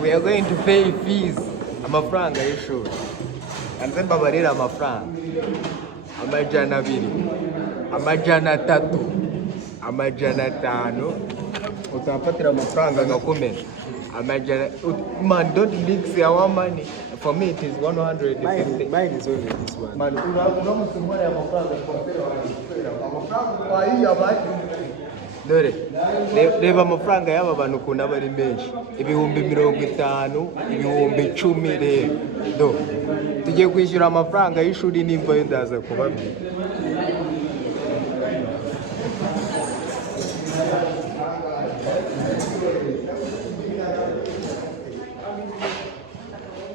We are going to pay fees. Amafaranga y'ishuri. Kanze mbabarira amafaranga. Amajana 2, amajana 3, amajana 5. Utafatira amafaranga ngakomeza. Amajana. Man, don't mix our money. For me, it is 150. Mine is only this one. Man, unamutumwa ya amafaranga kwa hii abandi. Dore, reba amafaranga y'aba bantu ukuntu aba ari menshi. Ibihumbi 50, ibihumbi 10 rero. Do. Tugiye kwishyura amafaranga y'ishuri nimba yo ndaza kubabwira.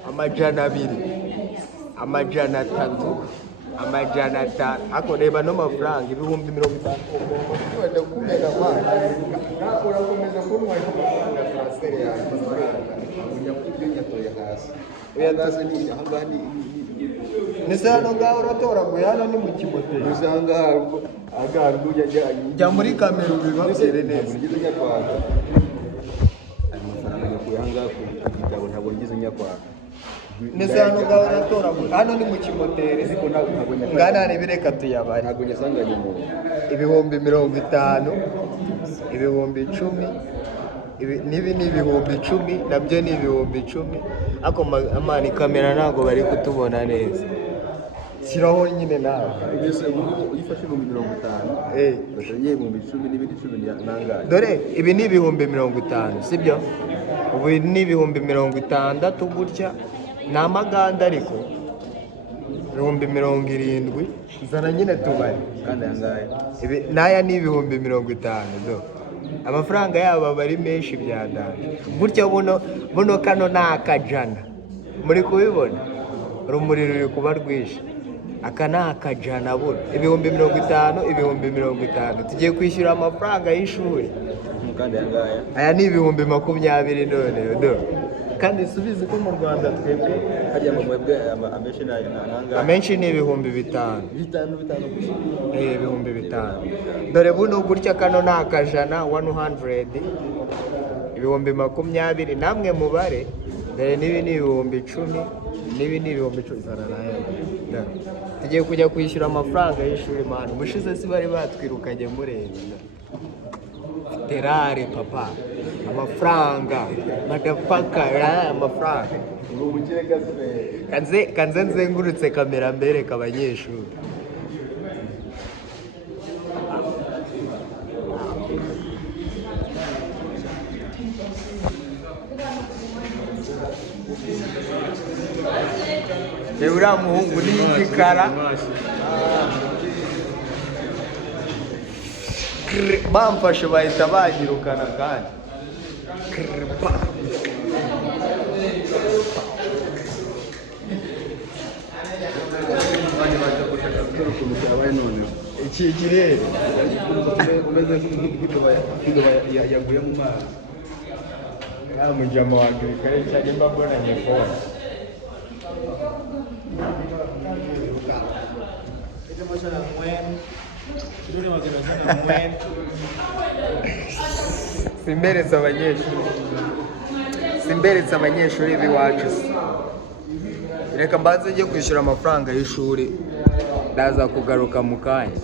Amajana 2, amajana 3, amajana 5. Ako reba no mafaranga ibihumbi 50. Wenda kumena mwana. Urakomeza kunwa amafaranga transfer yawe. Unyakubye hasi. Oya ndaze ni ahangaha ni sano ngaho uratoragwe hano ni mu kimoteri. Usanga agarwo Jya muri kamera ubibabwire neza. Ngize nyakwaka. Amafaranga yakuye ahangaha ku gitabo ntabwo ngize nyakwaka. Nese hano ngaho uratoragwe hano ni mu kimoteri. Ariko ntabwo Ngana ni bireka tuyabare. ntabwo nyasanganye mu Ibihumbi 50, ibihumbi 10. Nibi ni ibihumbi 10, nabyo ni ibihumbi 10. Ako amani kamera ntago bari kutubona neza. Shyiraho nyine nawe. Ibese uyifashe mu 50. Bashagiye mu 10 n'ibindi 10 nangaye. Dore ibi ni ibihumbi 50, sibyo? Ubu ni ibihumbi 60 gutya. Ni amaganda ariko. Ibihumbi 70. Zana nyine tubari. Kandi yangaye. Ibi naya ni ibihumbi 50 do. Amafaranga yabo bari menshi byadanje. Gutya buno kano nakajana. Muri kubibona? Rumuri ruri kuba rwishi. Aka nakajana buno. Ibihumbi 50, ibihumbi 50. Tugiye kwishyura amafaranga y'ishuri. Kandi yangaye. Aya ni ibihumbi 20 none do. Kandi subize ko mu Rwanda twebwe Hajya mu mwebwe amenshi nangaye. amenshi ni ibihumbi 5. 5 gusa. Ibihumbi 5. Dore buno gutya kano nakajana 100. Ibihumbi 20 namwe mubare. Dore nibi ni ibihumbi 10, nibi ni ibihumbi 10 sana nayo. Tugiye kujya kwishyura amafaranga y'ishuri manu. Mushize si bari batwirukanye mureba. Terare papa. Amafaranga. Madapaka amafaranga. Ubukire gaze. Kanze nzengurutse kamera mbere kabanyeshuri. Uriya muhungu ni igikara. Bamfashe bahita banyirukana kandi. Iki kirere umeze nk'indobo yaguye mu mazi. mujama wa gisirikare cyane mbabonanye fone. Simberetse abanyeshuri b'iwacu. Reka mbanze njye kwishyura amafaranga y'ishuri. Ndaza kugaruka mu kanya.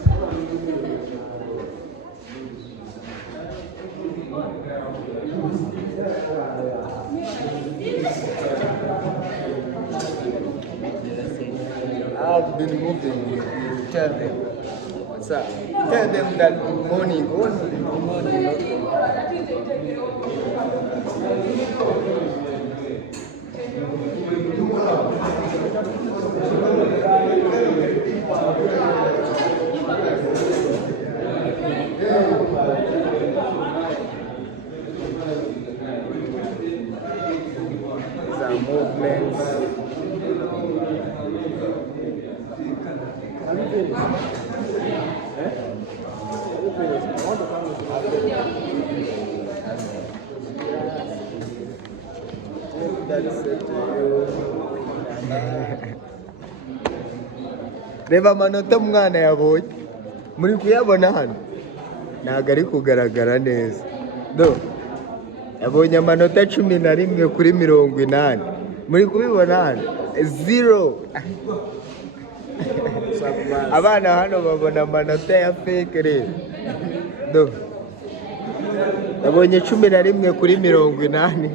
I've been moving. Tell them. What's up? Tell them that good morning. Good morning. Some movements. Reba amanota umwana yabonye. Muri kuyabona hano? Ntabwo ari kugaragara neza. Do. Yabonye amanota 11 kuri 80. Muri kubibona hano? 0. Abana hano babona amanota ya fake rero. Do. Yabonye 11 kuri 80.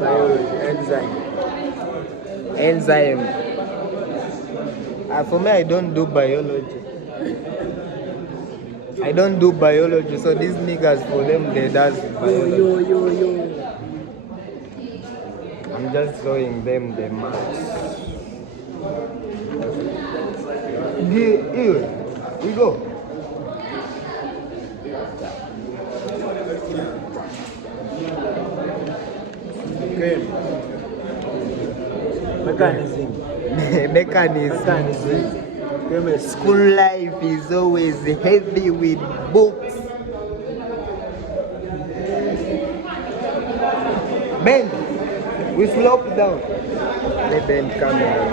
Biology, enzyme. For me, I don't do biology. I don't do biology, so these niggas, for them, they does biology. I'm just showing them the maths. Here, we go. Okay. Mechanism. School life is always heavy with books. Ben, we slope down. Let them come out.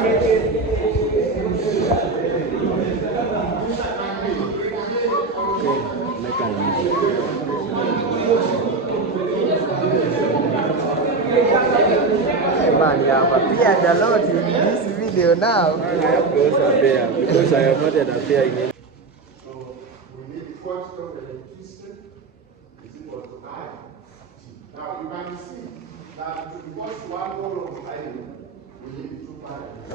Man, you have appeared a lot in this video now. I have to also appear because I have not yet appeared in. So we need the quantity of electricity is equal to I. Now you can see that to divorce one whole of iron, we need 2 parallels.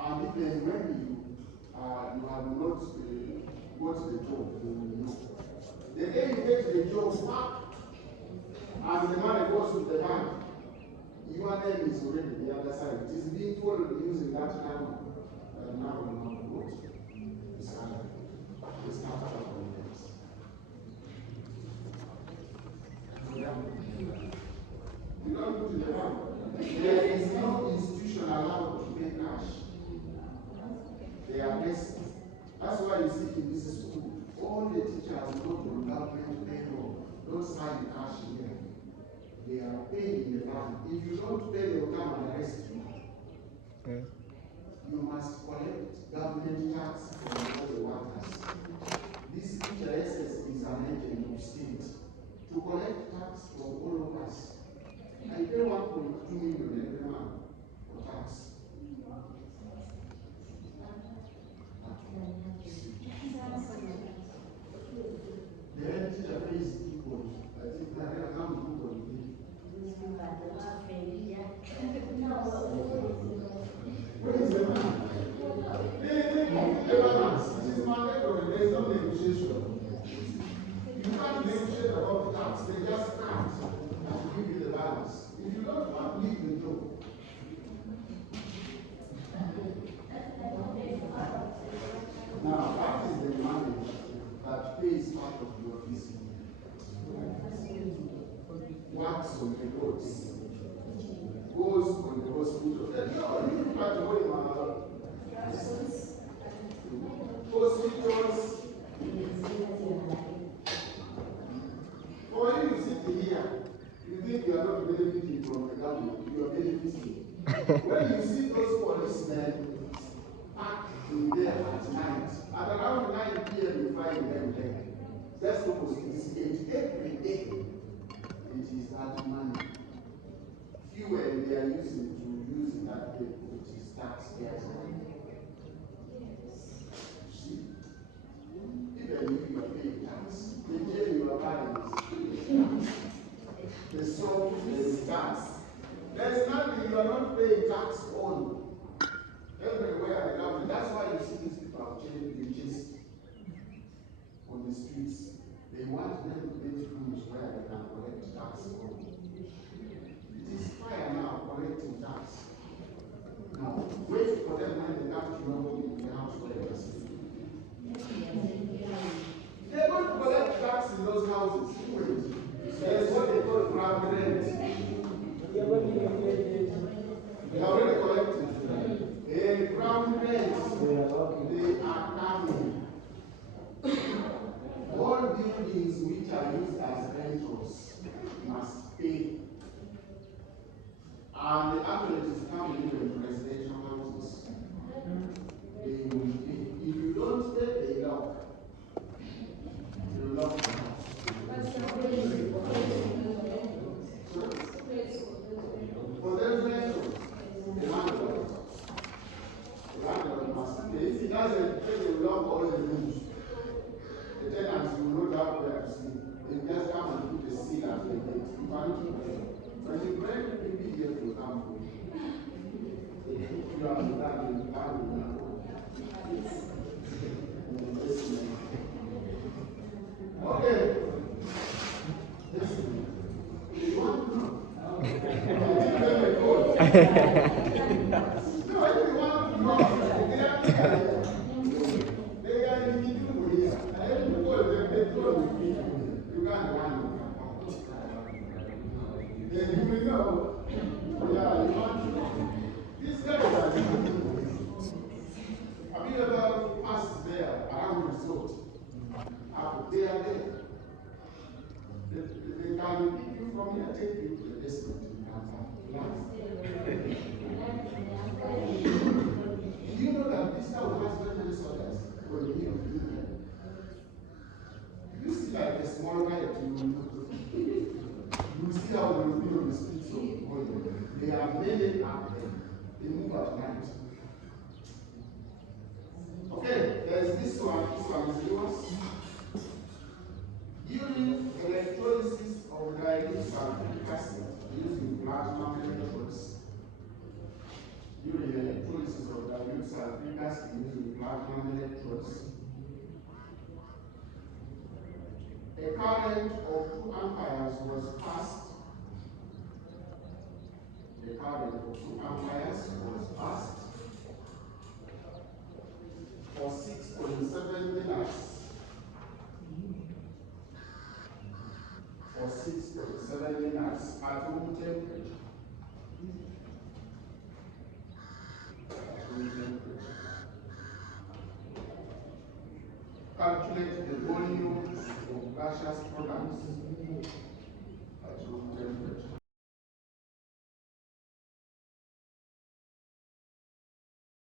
And if there's when you have not got the job, you will know. The day you get the job back, and the money goes to the bank, your name is already the other side. It is being followed using that number. Now you know what the salary is not from this. You don't go to the bank. There is no institution allowed to pay cash. They are basic. That's why you see in this school, all the teachers go to government payroll. Don't sign cash here. They are paying the bank. If you don't pay, they will come and arrest you. Okay. You must collect government tax from all the workers. This HRSS is an agent of state to collect tax from all of us. I pay 1.2 million every month for tax. The head teacher pays equal. I think that account equal. What is the man? The balance. It is mandatory. There is no negotiation. You can't negotiate about the tax. They just can't give you the balance. If you don't want, leave the job. Now, that is the money that pays part of your fees. Works on the roads, goes on the hospital. No, you look at going hospitals. For you sitting here, you think you are not benefiting from the government, you are benefiting. When you see those policemen packed in there at night, at around 9 p.m. you find them there. That's supposed to this gate every day. It is that money. Fuel they are using to use that day, which is taxpayers' money. See? Even if you are paying tax, the jail you are buying is the soap is tax. There's nothing you are not paying tax on. Everywhere the government. That's why you see these people have changed the gist on the streets. They want them to get rooms where they can collect tax on. It is fire now collecting tax. Now, wait for them when they come to know in the house where they are sleeping. They're going to collect tax in those houses. Wait. There's what they call ground rent. They are already collecting. Ground rents, they are coming. All buildings which are used as rentals must pay. And the actually it is coming even to residential houses. you can keep them. When you break maybe here, for example, you have done okay. You want to know? Have you ever passed there around the resort? They are there. They can pick you from here, take you to the basement in Kansas. Do you know that this town has very many soldiers? Well, you see like a small guy that you see how they will be on the streets of Oyo. They are many up there. They move at night. Okay, there's this one. This one is yours. During electrolysis of dilute sulfuric acid using plasma electrodes. During electrolysis of dilute sulfuric acid using plasma electrodes, a current of 2 amperes was passed. The current of 2 amperes was passed for 6.7 minutes. For 6.7 minutes at room temperature. Calculate the volumes of gaseous products